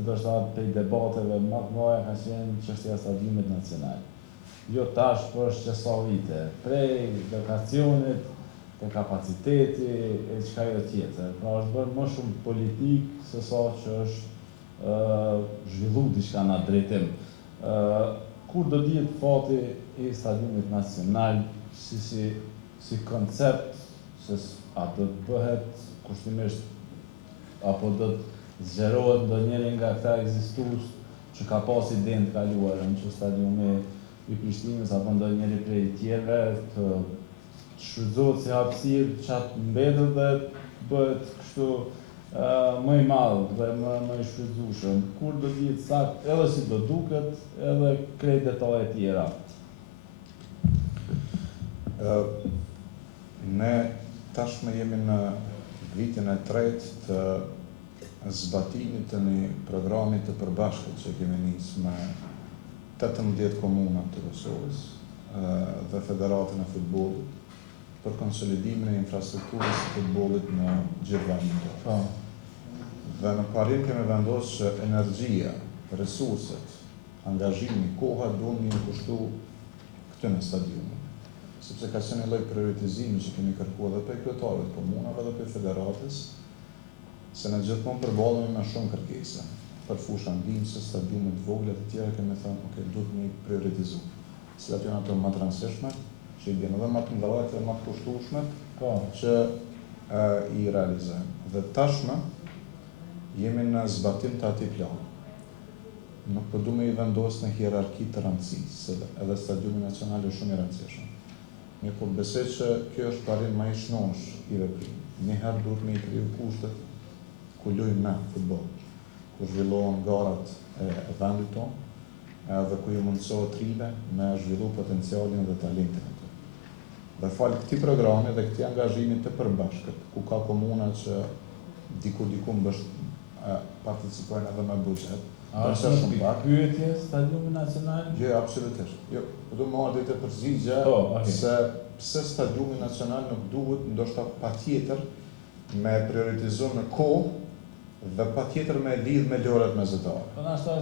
Do të thotë prej debateve më të mëdha ka qenë çështja e stadiumit nacional. Jo tash, por është që sa vite, prej lokacionit, te kapaciteti, e çka jo tjetër. Pra është bërë më shumë politik se sa që është zhvillu diçka në drejtim. Kur do dihet fati i stadiumit nacional si koncept, se a do të bëhet kushtimisht apo do të zgjerohet ndonjëri nga këta ekzistues që ka pas idenë të kaluarën që stadiumi i Prishtinës apo ndonjëri prej tjerëve të shfrytëzohet si hapësirë çatë mbetet dhe bëhet kështu më i madh dhe më i shfrytzueshëm. Kur do dihet saktë edhe si do duket, edhe krejt detajet tjera. Ne tashmë jemi në vitin e tretë të zbatimit të një programit të përbashkët që kemi nisë me 18 komuna të Kosovës dhe Federatën e Futbollit për konsolidimin e infrastrukturës të futbollit në gjithë vendin tonë. Dhe në parim kemi vendosur që energjia, resurset, angazhimi, koha duhen një kushtu këtyre stadiumeve. Sepse ka qenë një lloj prioritizimi që kemi kërkuar edhe për kryetarëve të komunave dhe për federatës, se ne gjithmonë përballemi me shumë kërkesa për fusha ndihmëse, stadiume të vogla të tjera, kemi thënë, ok, duhet një prioritizu. Cilat janë ato më të rëndësishme, që i bjen edhe më të mëdha dhe më të kushtueshme, që i realizojmë. Dhe tashmë jemi në zbatim të atij plani. Nuk po duam i vendos në hierarki të rëndësisë, se edhe stadiumi nacional është shumë i rëndësishëm. Mirë, po besoj që kjo është parim më i shnosh i veprimit. Njëherë duhet me i kriju kushtet ku lujmë na futboll, ku zhvillohen garat e vendit tonë, edhe ku ju mundësohet rive me zhvillu potencialin dhe talentin e tonë. Dhe falë këtij programi dhe këtij angazhimi të përbashkët, ku ka komuna që diku participojnë edhe me buxhet. A është në pyetje stadiumi nacional? Jo, absolutisht. Jo, do të marrë të përgjigje se pse stadiumi nacional nuk duhet ndoshta patjetër me prioritizuar në kohë dhe patjetër me lidh me lojrat mesatare. Po na është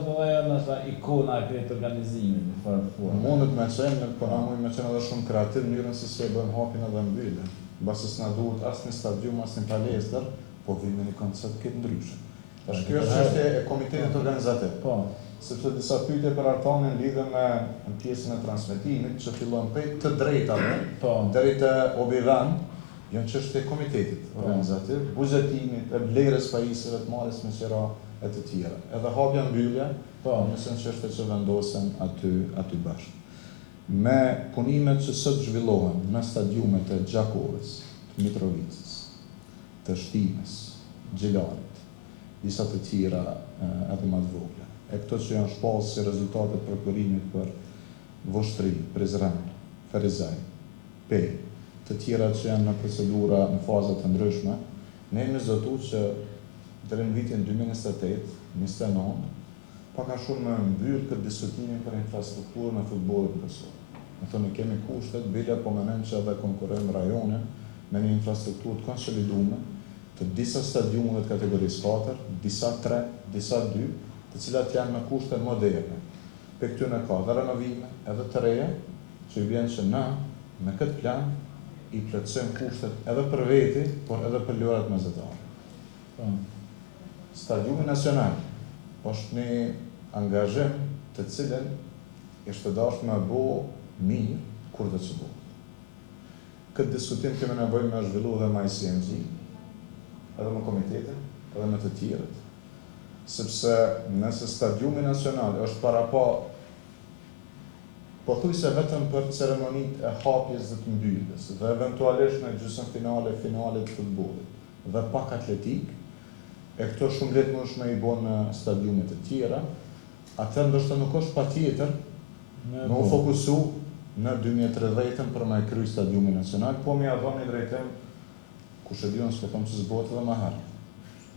edhe ikona e këtij organizimi në formë. Mundet me qenë, po na mund me qenë edhe shumë kreativ në mënyrën se si e bëjmë hapjen edhe mbylljen. Mbasi s'na duhet as një stadium, as një palestër, po vim me një koncept këtë ndryshëm. Tash kjo është çështje e komitetit organizativ. Po. Sepse disa pyetje për artanin lidhen me pjesën e transmetimit që fillon prej të drejtave, deri te OBVN, janë çështje e komitetit organizativ, buxhetimit, e vlerës pajisjeve të marrjes me qira e të tjera. Edhe hapja mbyllja, nëse çështje që vendosen aty bashkë. Me punimet që sot zhvillohen në stadiumet e Gjakovës, të Mitrovicës, të Shtimës, Gjilanit, disa të tjera edhe më të vogla. E këto që janë shpallë si rezultate të prokurimit për Voshtri, Prizren, Ferizaj, Pej, të tjera që janë në procedura në fazat të ndryshme, ne jemi zotuar që deri në vitin 2028-2029 pak a shumë me mbyll këtë diskutimin për infrastrukturën e futbollit në Kosovë. Ne thoni kemi kushtet, bile po mendojmë që edhe konkurrojmë rajonin me një infrastrukturë të konsoliduar të disa stadiume të kategorisë 4, disa 3, disa 2, të cilat janë me kushte moderne. Për këtyre ka dhe renovime, edhe të reja, që i vjen që na, me këtë plan, i plotësojmë kushtet edhe për veti, por edhe për lojrat mesatare. Stadiumi nacional është një angazhim të cilën është dashur me bo mirë kur do të bëhet. Këtë diskutim kemi nevojë me zhvillu dhe me ICMG, edhe me komitetin, edhe me të tjerët, sepse nëse stadiumi nacional është para pothuajse vetëm për ceremonitë e hapjes dhe të mbylljes, dhe eventualisht në gjysmëfinale, finale të futbollit, dhe pak atletik, e këto shumë lehtë mund me i bën në stadiume të tjera, atëherë ndoshta nuk është patjetër me u fokusu në 2030 për me kryer stadiumin nacional, po më ia dhoni drejtim kush e diun s'po them se zbohet edhe më herë.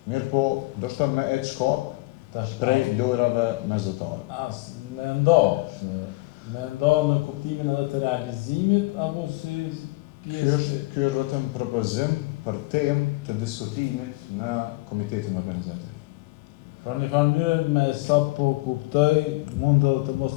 Mirë po, ndoshta me e çkap prej lojrave mesatare. Me ndo në kuptimin edhe të realizimit, apo si pjesë? Ky është vetëm propozim për temë të diskutimit në komitetin organizativ. Pra një farë mënyrë me sa po kuptoj, mund të mos